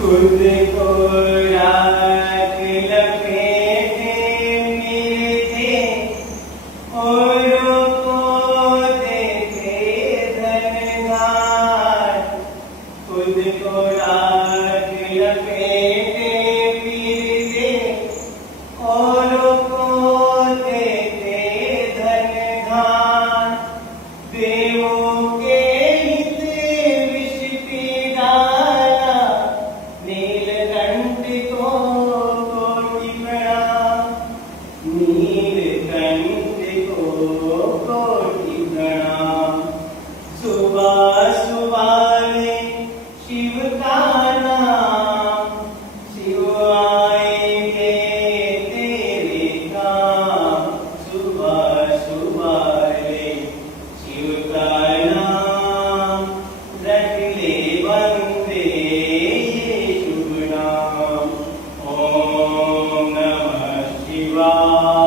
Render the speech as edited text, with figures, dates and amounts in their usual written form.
खुद को राख लपेटे मेरे थे, औरों को देते धनधार। खुद को राख लपेटे मेरे थे, औरों को देते धनधार। देवों के हित विष पिलाया, नीलकंठ को कोटि प्रणाम। नीलकंठ को कोटि प्रणाम। सुबह सुबह में शिव का नाम, शिव आएंगे तेरे काम। सुबह सुबह में शिव का नाम, रट ले बंदे ये शुभ नाम। ओम नमः शिवाय।